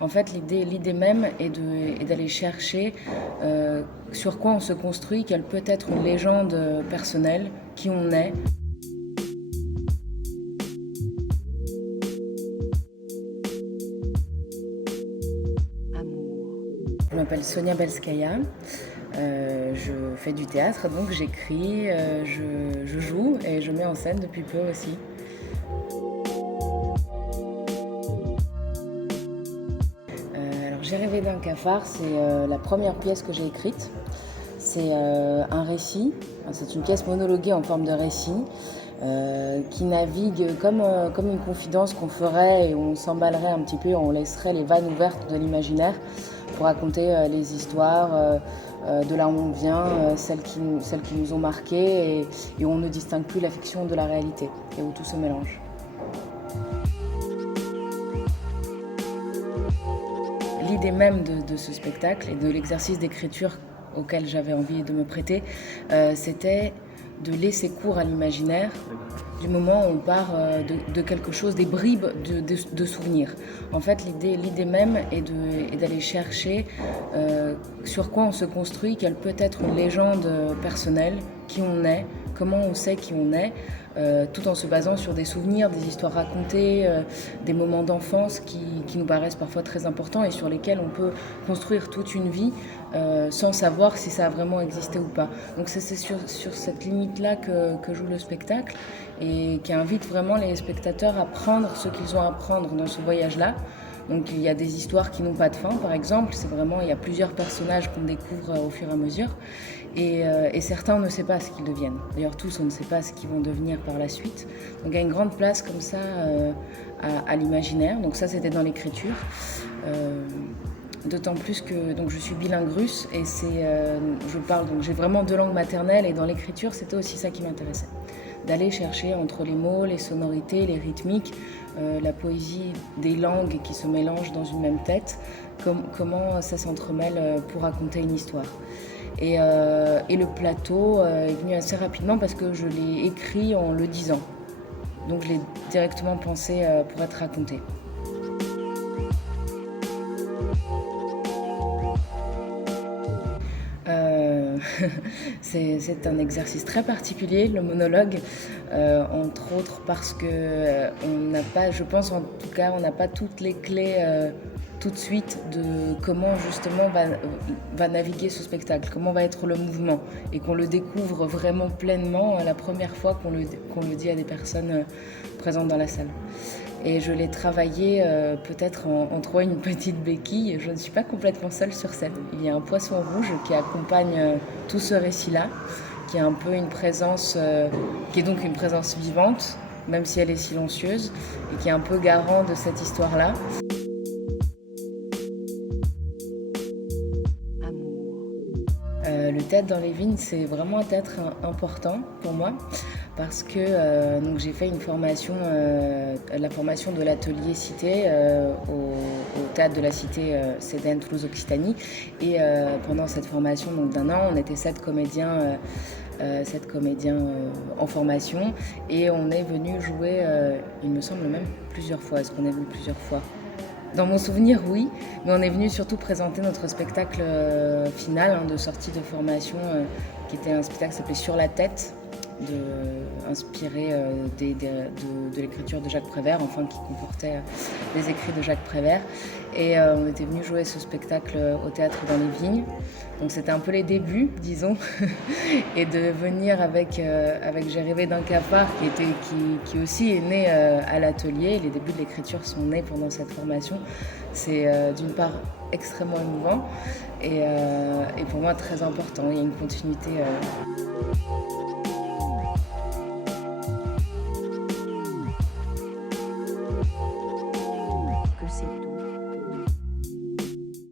En fait, l'idée même est d'aller chercher sur quoi on se construit, quelle peut être une légende personnelle, qui on est. Je m'appelle Sonia Belskaya, je fais du théâtre, donc j'écris, je joue et je mets en scène depuis peu aussi. Alors J'ai rêvé d'un cafard, c'est la première pièce que j'ai écrite. C'est un récit, c'est une pièce monologuée en forme de récit qui navigue comme une confidence qu'on ferait et on s'emballerait un petit peu, on laisserait les vannes ouvertes de l'imaginaire pour raconter les histoires de là où on vient, celles qui nous ont marquées et où on ne distingue plus la fiction de la réalité et où tout se mélange. L'idée même de ce spectacle et de l'exercice d'écriture auquel j'avais envie de me prêter, c'était de laisser cours à l'imaginaire du moment où on part de quelque chose, des bribes de souvenirs. En fait, l'idée même est d'aller chercher sur quoi on se construit, quelle peut être une légende personnelle, qui on est, comment on sait qui on est, tout en se basant sur des souvenirs, des histoires racontées, des moments d'enfance qui nous paraissent parfois très importants et sur lesquels on peut construire toute une vie sans savoir si ça a vraiment existé ou pas. Donc c'est sur cette limite-là que joue le spectacle et qui invite vraiment les spectateurs à prendre ce qu'ils ont à prendre dans ce voyage-là. Donc il y a des histoires qui n'ont pas de fin, par exemple. C'est vraiment, il y a plusieurs personnages qu'on découvre au fur et à mesure. Et certains, on ne sait pas ce qu'ils deviennent. D'ailleurs, tous, on ne sait pas ce qu'ils vont devenir par la suite. Donc il y a une grande place comme ça à l'imaginaire. Donc ça, c'était dans l'écriture. D'autant plus que donc, je suis bilingue russe et je parle, donc j'ai vraiment deux langues maternelles et dans l'écriture, c'était aussi ça qui m'intéressait. D'aller chercher entre les mots, les sonorités, les rythmiques, la poésie des langues qui se mélangent dans une même tête, comment ça s'entremêle pour raconter une histoire. Et le plateau est venu assez rapidement parce que je l'ai écrit en le disant. Donc je l'ai directement pensé pour être raconté. C'est un exercice très particulier, le monologue, entre autres parce que on n'a pas, je pense en tout cas, on n'a pas toutes les clés tout de suite de comment justement va naviguer ce spectacle, comment va être le mouvement et qu'on le découvre vraiment pleinement la première fois qu'on le dit à des personnes présentes dans la salle. Et je l'ai travaillé peut-être en trouvant une petite béquille. Je ne suis pas complètement seule sur scène. Il y a un poisson rouge qui accompagne tout ce récit-là, qui est un peu une présence, qui est donc une présence vivante, même si elle est silencieuse, et qui est un peu garant de cette histoire-là. Le théâtre dans les vignes, c'est vraiment un théâtre important pour moi parce que donc j'ai fait une formation, la formation de l'atelier Cité au théâtre de la Cité Cédenne Toulouse-Occitanie et pendant cette formation donc, d'un an, on était 7 comédiens en formation et on est venu jouer, il me semble même plusieurs fois. Est-ce qu'on est venu plusieurs fois ? Dans mon souvenir, oui, mais on est venu surtout présenter notre spectacle final de sortie de formation, qui était un spectacle qui s'appelait Sur la tête, inspiré de l'écriture de Jacques Prévert, enfin qui comportait les écrits de Jacques Prévert. Et on était venu jouer ce spectacle au théâtre dans les vignes. Donc c'était un peu les débuts, disons, et de venir avec J'ai rêvé d'un cafard qui aussi est né à l'atelier. Les débuts de l'écriture sont nés pendant cette formation. C'est d'une part extrêmement émouvant et pour moi très important. Il y a une continuité.